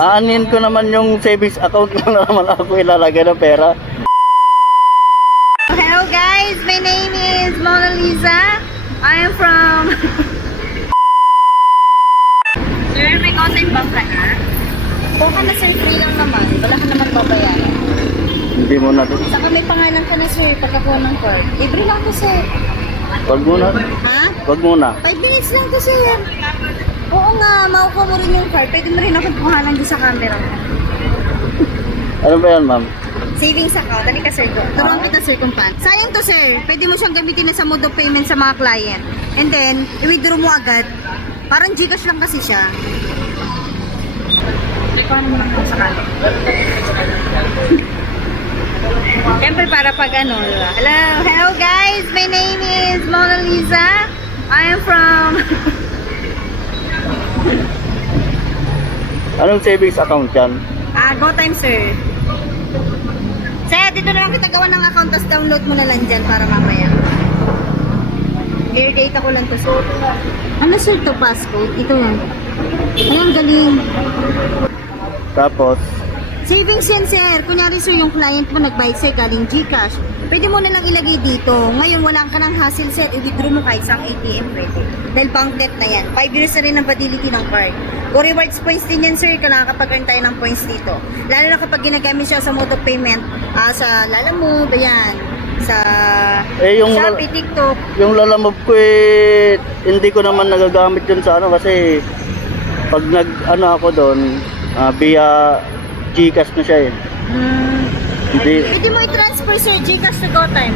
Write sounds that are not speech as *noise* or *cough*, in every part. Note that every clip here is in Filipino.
Aanin ko naman yung savings account ko na naman ako ilalagay ng pera. Hello guys, my name is Mona Lisa. I am from... sir, may contact bank ka na? Kung ka na sir, free lang naman. Wala ka naman babayaran. Hindi mo na. Saka may pangalan ka na sir, pagkakuha ng card. Libre lang to sir. Wag muna. Ha? Wag muna. 5 minutes lang to sir. Oo nga, makukuha mo rin yung card. Pwede mo rin ako kuhanan dyan sa camera. Ano ba yan, ma'am? Savings account. Dali ka sir doon. Turuan kita sir kung paano. Sayang to sir. Pwede mo siyang gamitin na sa mode of payment sa mga client. And then, i-withdraw mo agad. Parang Gcash lang kasi siya. Ikuhan mo lang sa kalit. *laughs* Siyempre para pag ano, diba? Hello, hello guys! My name is Mona Lisa. I am from... *laughs* Anong savings account yan? Ah, go time sir. Sir, dito na lang kita gawa ng account, tapos download mo na lang dyan para mamaya. Clear data ko lang to sir. Ano sir to passcode? Ito yan. Ayan, galing. Tapos, Savings yan sir. Kunyari sir, yung client mo nagbayad sir galing Gcash. Pwede mo na lang ilagay dito. Ngayon, wala ka ng hassle sir. I-withdraw mo kahit sa ATM pwede. Dahil banknet na yan. 5 years na rin ang validity ng card. O rewards points din yan sir. Kailangan kapag earn tayo ng points dito. Lalo na kapag ginagamit siya sa mode of payment. Ah, sa Lalamove, ayan. Sa eh yung, Shopee, TikTok. yung lalamove ko eh, hindi ko naman nagagamit yun sa ano kasi pag nag ano ako doon, ah, via Gcash na siya eh. Hmm. Hindi, Pwede mo i-transfer sir Gcash to GoTime.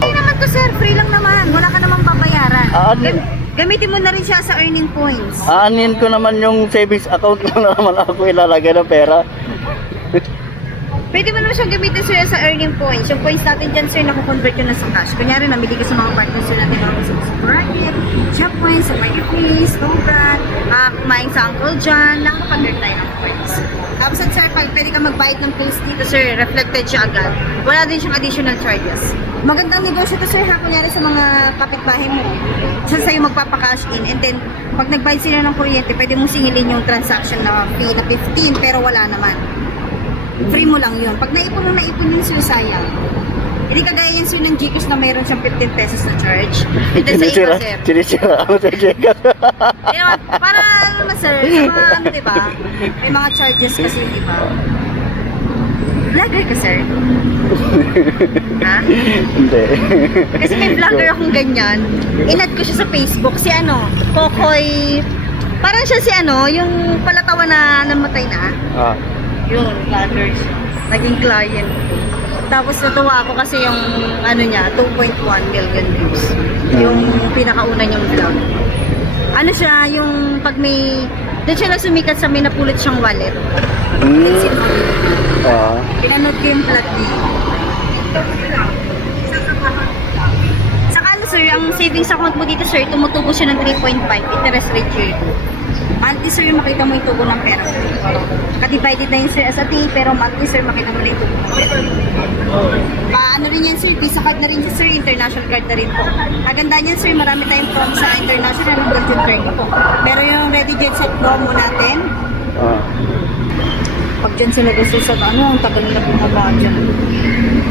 Free naman to sir. Free lang naman. Wala ka namang babayaran. Ah, ano? Gam- gamitin mo na rin siya sa earning points. aanin ko naman yung savings account ko na naman ako ilalagay ng pera. Pwede mo naman siyang gamitin sir sa earning points. Yung points natin dyan sir, nakukonvert yun na sa cash. Kunyari, namili ka sa mga partners sir natin mga sa supermarket, shop points, sa marketplace, home brand, ah, kumain sa Uncle John, nakakapag-earn tayo ng points. Tapos at sir, pag pwede ka magbayad ng points dito sir, reflected siya agad. Wala din siyang additional charges. Magandang negosyo to sir ha, kunyari sa mga kapitbahay mo. Siya sa'yo magpapakash in and then pag nagbayad sila ng kuryente, pwede mong singilin yung transaction na fee na 15 pero wala naman. Free mo lang yun. Pag naipon mo naipon yun sir, sayang. Hindi kagaya yan sir ng Gcash na mayroon siyang 15 pesos na charge. And then sa iba sir. sinisira ako sa Gcash. Naman, para ano na sir, sa mga ano diba, may mga charges kasi yung iba. Vlogger ka sir? ha? hindi. Kasi may vlogger akong ganyan. Inad ko siya sa Facebook. Si ano, Kokoy... Parang siya si ano, yung palatawa na namatay na. Ah, Yun, siya. Naging client ko. Tapos natuwa ako kasi yung ano niya, 2.1 million views. Yung pinakauna niyang vlog. Ano siya, yung pag may... Doon siya na sumikat sa may napulot siyang wallet. mm, Pinanood ko yung plot niya. Saka ano sir, ang savings account mo dito sir, tumutubo siya ng 3.5 interest rate year. Monthly sir, makita mo yung tubo ng pera. Ka-divided na yun sir as a day, pero monthly sir, makita mo na yung tubo ng pera mo. Ah, ano rin yan sir, Visa card na rin siya sir, international card na rin po. Aganda niyan sir, marami tayong prom sa international hanggang June 30 po. Pero yung Ready Jet Set promo natin, ah. pag dyan sila gusto sa ano, ang tagal nila bumaba dyan.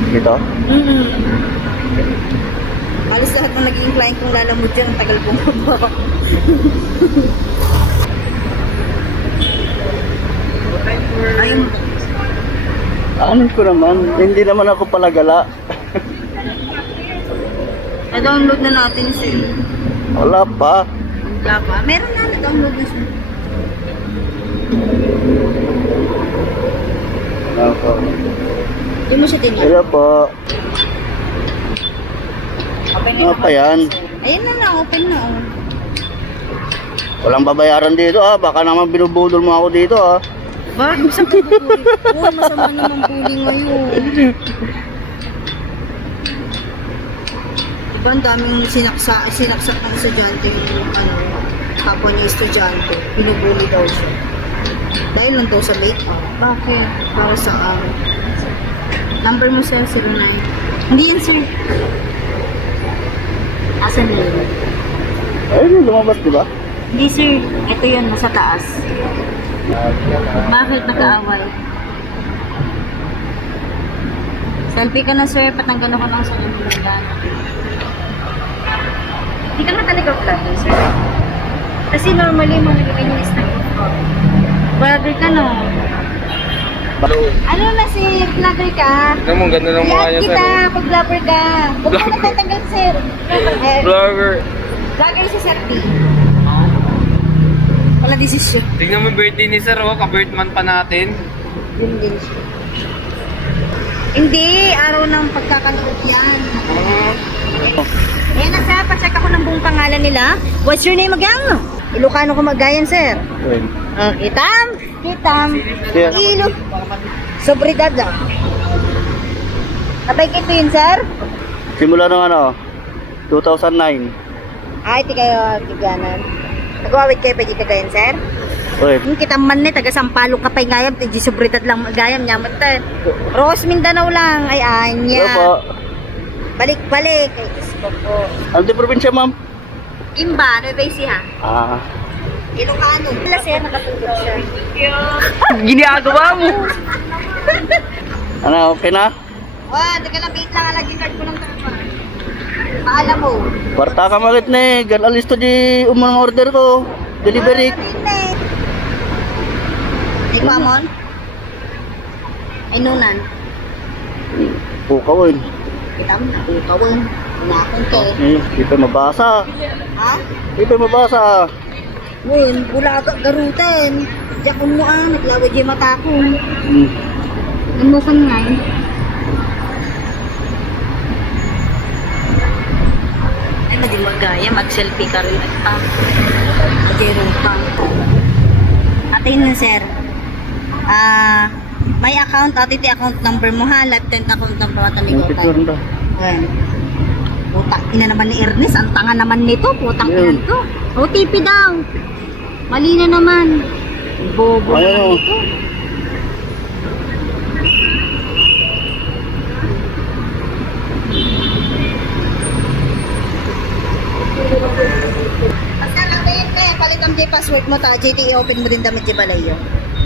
Dito? Mm-hmm. Halos lahat ng naging client kong lalamod dyan, ang tagal bumaba. *laughs* Ayun. Ano ko naman, hindi naman ako palagala. Na-download na natin siya. Wala pa. Wala pa. Meron na, na-download na siya. Ako. Hindi mo siya Open ano pa yan? Ayun na na, open na. Oh. Walang babayaran dito ah, baka naman binubudol mo ako dito ah. Bakit mo sa pagpupuli? Oo, masama naman bullying ngayon. Diba ang daming sinaksa, sinaksak ng estudyante yung ano, kapwa niya estudyante. Pinubuli daw siya. Dahil lang daw sa late out. Bakit? Para sa ano. Number mo sir, 09. Hindi yan sir. Asan yun? Ayun yung lumabas di ba? Hindi sir, ito yun, nasa taas. Bakit nag-aaway? Selfie ka na sir, patanggal ako ng sa nagbulan. Hindi ka na talaga vlogger sir. Kasi normally mo nag-release na ito. Vlogger ka no? Ano na si vlogger ka? Tignan mo, ganda ng mukha niya, kita sir. pag vlogger ka. Huwag mo na tatanggal sir. Eh, Vlogger. Vlogger si Sir P. Wala desisyon. Tignan mo yung birthday ni sir, oh. Ka-birth month pa natin. Yun din siya. Hindi, araw ng pagkakanood yan. Ayan na sir, pacheck ako ng buong pangalan nila. What's your name again? Ilocano ko magayan, sir. Ayun. Ah, kitam, kitam, Sir. ilo. Sobridad lang. Abay kito yun, sir? Simula ng ano, 2009. Ay, di kayo tiganan. Nagwawit kayo pwede kagayan, sir? Uy, Yung kita man ni taga Sampaloc ka pa'y ngayam, di sobridad lang magayam niya te. Rose Mindanao lang, ay anya. Balik-balik. Ay, Diyos ko po. Ano di probinsya, ma'am? Imba, Nueva Ecija. Ah, Ilocano. Wala sir, nakatulog siya. *laughs* Ginagawa mo! ano, okay na? Wah, di ka na bait lang, alagi card ko ng tawa. Paalam mo. Kwarta ka makit na eh. Gan alisto di umang order ko. Delivery. Di ko amon? Ay, nunan. Pukawin. Kita mo na, ukawin. Nakong ke. Eh, di pa mabasa. Ha? Di pa mabasa. Ngun, bulaga garutin. Diyak mo ah, naglawad yung mata ko. Hmm. Ano ka nga eh? Ay, madi magaya, mag-selfie ka rin at pa. Magiro ka. Ate yun sir. Ah, may account, ate account number mo ha, left hand account number at picture amigo na. Ayan. Putang ina naman ni Ernest, ang tanga naman nito, putang ina nito. OTP daw. Mali na naman. Bobo Ayun, naman oh. ito. Basta lang ba yun kaya password mo ta, JT open mo din damit di balayo.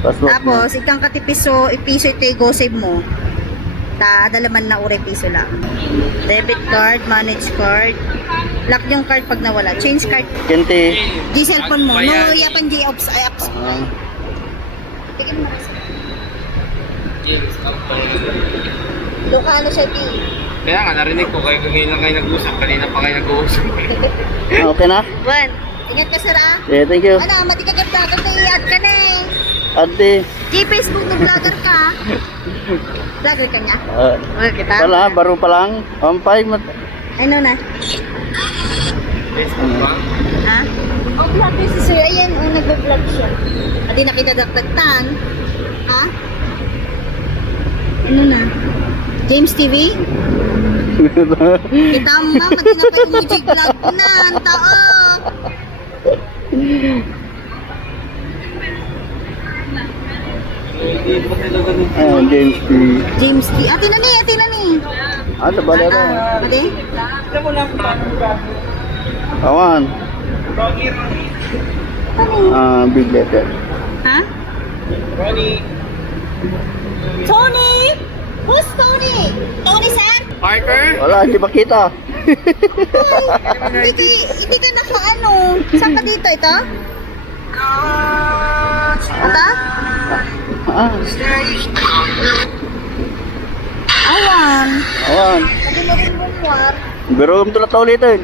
Tapos, ikang katipiso, ipiso ito go save mo. Ta, dalaman na uri piso lang. Debit card, manage card. Lock yung card pag nawala. Change card. Kente. Di cellphone mo. No, yapan di apps. Ay, apps. Kasi. Lokano siya, di. Kaya nga, narinig ko kayo ngayon lang kayo nag-usap. Kanina pa kayo nag-uusap. ah, okay na? Juan, ingat ka sir ah. Yeah, thank you. Ano, matigagat na ka i-add ka na eh. Ate. Di Facebook na vlogger ka. vlogger ka niya? Uh, Okay, kita. wala, baro pa lang. Pampay. Mat Ano na? Facebook ba? Ha? Oh, vlogger si Sir. Ayan, oh, nag-vlog siya. At di nakita dagdagtan. Ha? Ano na? James TV? *laughs* Kita mo ba? Mati na pa yung music vlog na. Ang tao. Ayan, James P. James T. Ate na ni, ate na ni. Ano ba na? Ah, Pwede? Awan. Ah, big letter. Ha? Tony! Who's Tony? Tony, sir? Parker? Wala, hindi makita. Hindi hindi ka naka ano. Saan ka dito? Ito? Ito? Ah, Awan. awan. Pero kung tulad ulitin.